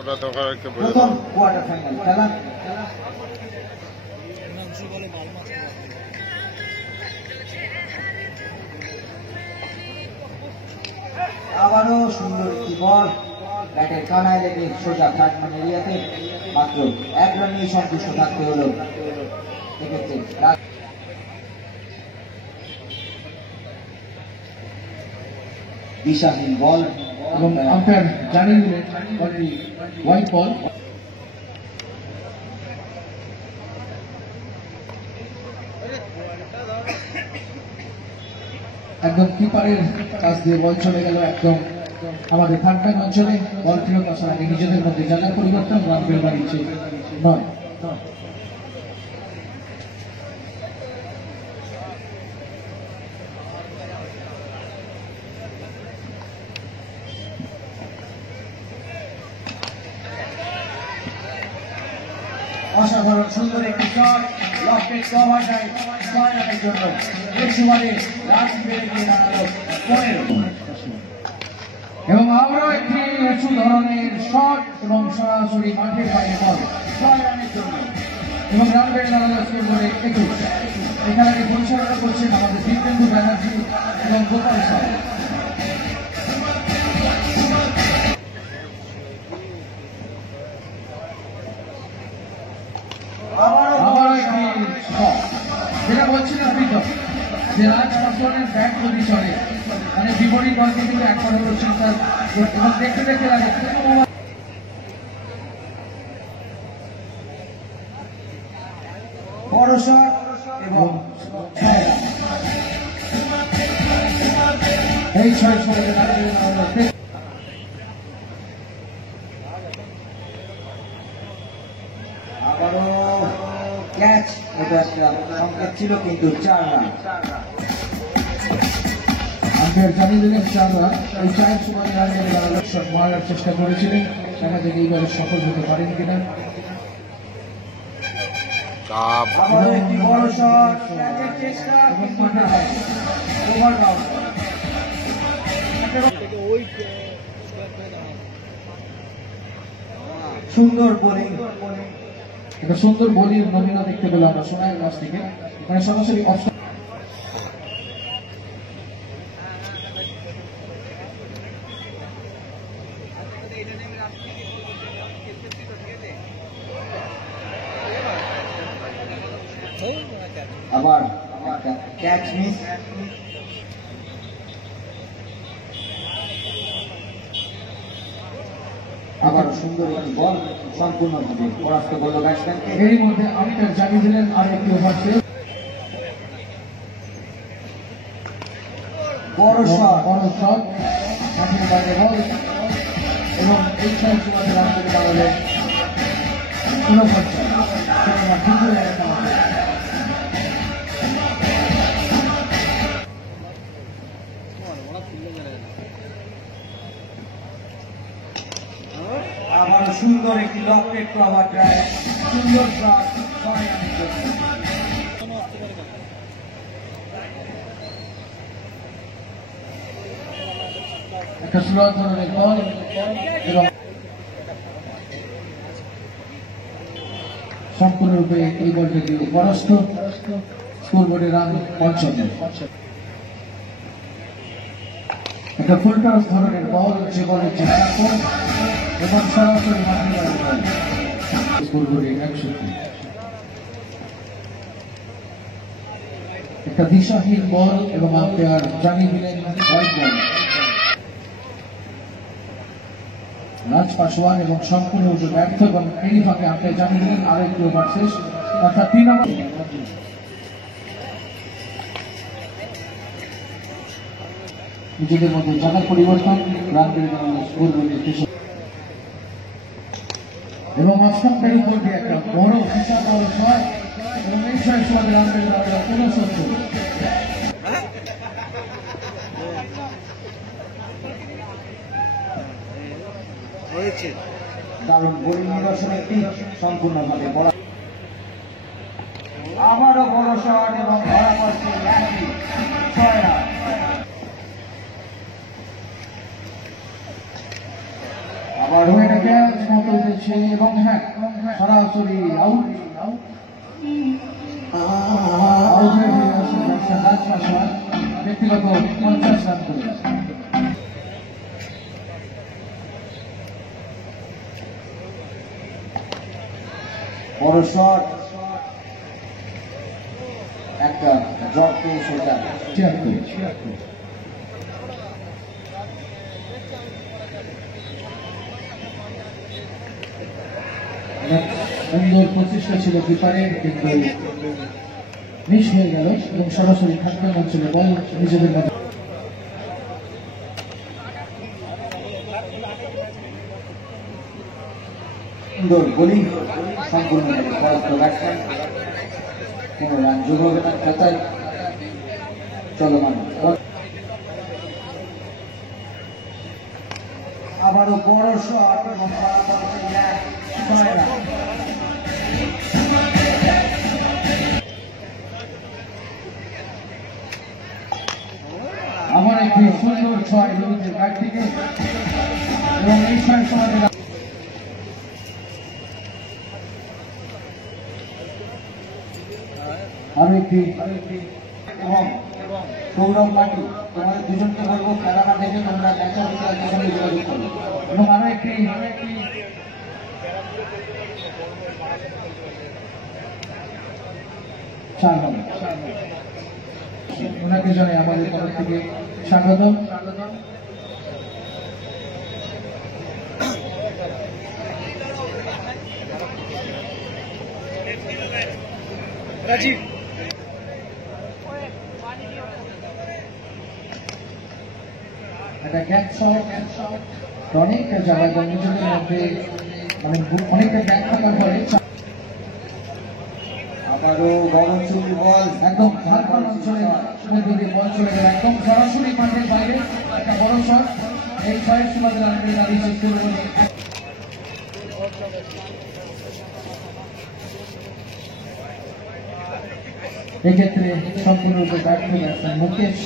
প্রথম quarter final খেলা। আবারও সুন্দর একটি বল ব্যাটের কানায় লেগে সোজা ব্যাটম্যান এরিয়াতে, মাত্র 1 রান নিয়ে সন্তুষ্ট থাকতে হলো। দিশাহীন বল এবং আম্পায়ার জানিয়ে দিলেন বলটি হোয়াইট বল। একদম কিপারের কাছ দিয়ে বল চলে গেল একদম আমাদের থার্ড অঞ্চলে। বল ফেরত আসার আগে নিজেদের মধ্যে জায়গা পরিবর্তন, রান বেরোবার ইচ্ছে নয়। অসাধারণ সুন্দর একটি শট, লফটেড কভার যায় 6 রানের জন্য। এই সুবাদে রান বেড়ে গিয়ে দাঁড়ালো 15। এবং আবারও একটি উঁচু ধরনের শট এবং সরাসরি মাঠের বাইরে বল 6 রানের জন্য এবং রান বেড়ে দাঁড়ালো স্কোর করে 21। এখানে পরিচালনা করছেন আমাদের দীপেন্দু ব্যানার্জি এবং গোপাল সাউ। আবারও একটি শট, যেটা বলছিলাম যে রাজ পাসওয়ানের ব্যাট যদি চলে মানে বিপরীত দলকে কিন্তু একবার হলো চিন্তা এবং দেখতে দেখতে লাগে বড় শট এবং এই 6 শটে আবারও ক্যাচ। এটা একটা সংকেত ছিল, কিন্তু 4 রান। আম্পায়ার জানিয়ে দিলেন 4 রান। এই 4 সময় রান বেড়ে দাঁড়ালো, মারার চেষ্টা করেছিলেন, দেখা যাক এইবারে সফল হতে পারেন কিনা। আবারও একটি বড় শট, ক্যাচের চেষ্টা কিন্তু ওভার বাউন্ড। সুন্দর বোলিং, একটা সুন্দর বোলিং নমুনা দেখতে পেলাম আমরা সোনাইয়ের কাছ থেকে, মানে সরাসরি অফ। আবার ক্যাচ মিস। আবার সুন্দর একটি বল সম্পূর্ণভাবে পরাস্ত করল ব্যাটসম্যানকে। এরই মধ্যে আম্পায়ার জানিয়ে দিলেন আর একটি ওভার শেষ। বড় শট মাঠের বাইরে বল এবং এই 6 সময় রান করে দাঁড়ালেন 49। আবার সুন্দর একটি লফটেড কভার ড্রাইভ, সুন্দর শট 6 রানের জন্য। একটা স্লোয়ার ধরনের বল এবং সম্পূর্ণরূপে এই বলটি পরাস্ত। স্কোরবোর্ডে রান 55। একটা ফুল টস ধরনের বল, যে বলের চেষ্টা করে এবং সরাসরি মাঠে বল, স্কোরবোর্ডে 61। একটা দিশাহীন বল এবং আম্পায়ার জানিয়ে দিলেন হোয়াইট বল। রাজ পাসওয়ান এবং সম্পূর্ণ ব্যর্থ এবং এই ফাঁকে আম্পায়ার জানিয়ে দিলেন আরেকটি ওভার শেষ, অর্থাৎ 3 নম্বর। নিজেদের মধ্যে জায়গা পরিবর্তন, রান বেড়ে দাঁড়ালো স্কোরবোর্ডে 63। এবং অষ্টমটার উপর দিয়ে একটা বড় হিসাব বল 6 এবং এই 6 সময় রান বেড়ে দাঁড়ালো 69। দারুণ বোলিং নিদর্শন একটি, সম্পূর্ণভাবে বড়। আবারও বড় শট এবং ধরা পড়ছে 6 রান। আবারও এটা ক্যাচ মতো উঠেছে এবং হ্যাঁ সরাসরি আউট ব্যক্তিগত 50 রান করে বড় শট একটা ড্রপ পেয়ে সেটা 76 সুন্দর প্রচেষ্টা ছিল কিপারের কিন্তু মিস হয়ে গেল এবং সরাসরি থাকতে হচ্ছিল বল নিজেদের মধ্যে সুন্দর বোলিং সম্পূর্ণ ব্যাটসম্যান কোন রান যোগ হবে না খাতায় চলমান আবারও বড় শট এবং আমার একটি সুন্দর ছয় রবীন্দ্রের ব্যাট থেকে এবং এই ছয় সময় আমি এবং সৌরভ মাটি তোমাদের দুজনকে বলবো খেলাটা দেখে তোমরা ন্যাচারাল সঙ্গে যোগাযোগ করো এবং আরো একটি ওনাকে জানাই আমাদের তরফ থেকে স্বাগত রাজীব একটা গ্যাপ শট অনেকটা জায়গা নিজেদের মধ্যে মানে অনেকটা গ্যাপ থাকার পরে আবারও বড় চুরি বল একদম ঝাড়খণ্ড অঞ্চলে মধ্যে দিয়ে বল চলে গেল একদম সরাসরি মাঠের বাইরে একটা বড় শট এই ছয়ের সীমাতে রানকে দাঁড়িয়ে চেষ্টা করলেন এক্ষেত্রে সম্পূর্ণরূপে ব্যর্থ ব্যাটসম্যান মুকেশ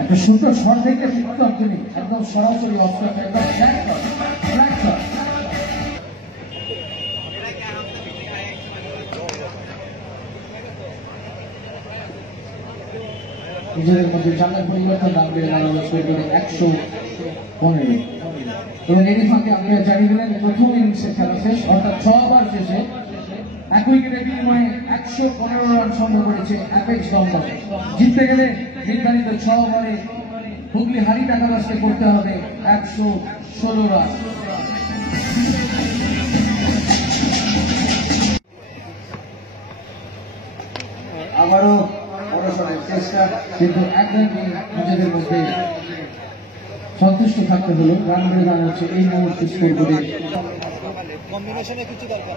একটা সুন্দর শট দেখতে উত্তম তিনি একদম সরাসরি অস্ত্র একদম নিজেদের মধ্যে জানার পরিবর্তন দাম বেড়ে গেল 115 এবং এরই ফাঁকে আপনি জানিয়ে দিলেন প্রথম ইনিংসের খেলা শেষ অর্থাৎ 6 ওভার শেষে এক উইকেটের বিনিময়ে 115 রান সংগ্রহ করেছে অ্যাপেক্স দমদম জিততে গেলে নির্ধারিত 6 ওভারে হুগলি হারি টাকাবাসকে করতে হবে 116 রান আবারও বড় শটের চেষ্টা কিন্তু একদম নিজেদের মধ্যে সন্তুষ্ট থাকতে হলো রান বেড়ে রান হচ্ছে এই মুহূর্তে স্কোর করে কম্বিনেশনে কিছু দরকার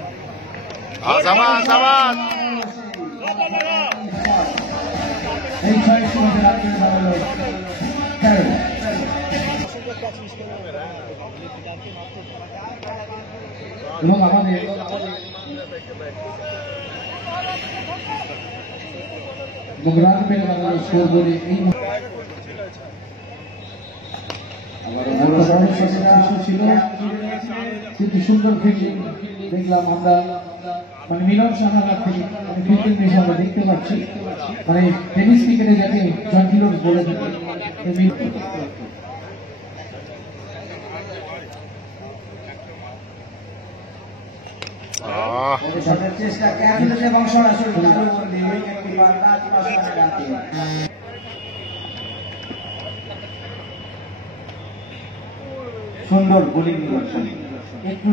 এই 6 সময় রান বেড়ে দাঁড়ালো 13 এবং আমাদের রান বেড়ে দাঁড়ালো স্কোর করে এই ছিল কিন্তু সুন্দর ফিল্ডিং দেখলাম আমরা মানে মিলন সাহার থেকে ফিল্ডিং হিসাবে দেখতে পাচ্ছি মানে টেনিস ক্রিকেটে যাকে জন কিলোর বলে থাকে শটের চেষ্টা ক্যাপ্টেন এবং সরাসরি সুন্দর বোলিং নির্বাচন একটু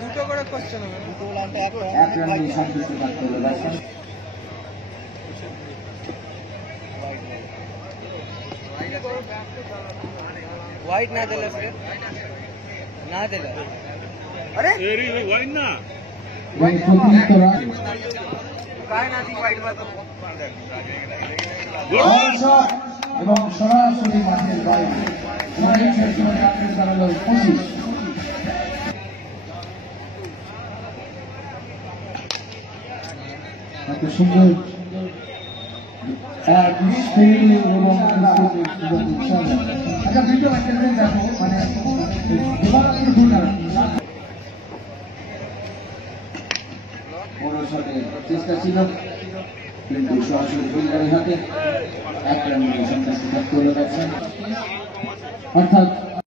দুটো করে করছে না এক রান দিয়ে সন্তুষ্ট থাকতে হবে वाइट ना दिला फिर ना दिला अरे तेरी वाइट ना काय ना दी वाइट बात এবং সরাসরি মাঠের বাইরে এবং এই শেষ সময় রান রেট দাঁড়ালো 25। এত সুন্দর আচ্ছা ভিডিও দেখো মানে বড় শটে চেষ্টা ছিল কিন্তু সরাসরি ফিল্ডারের হাতে এক রান সন্তুষ্ট করতে পারছেন অর্থাৎ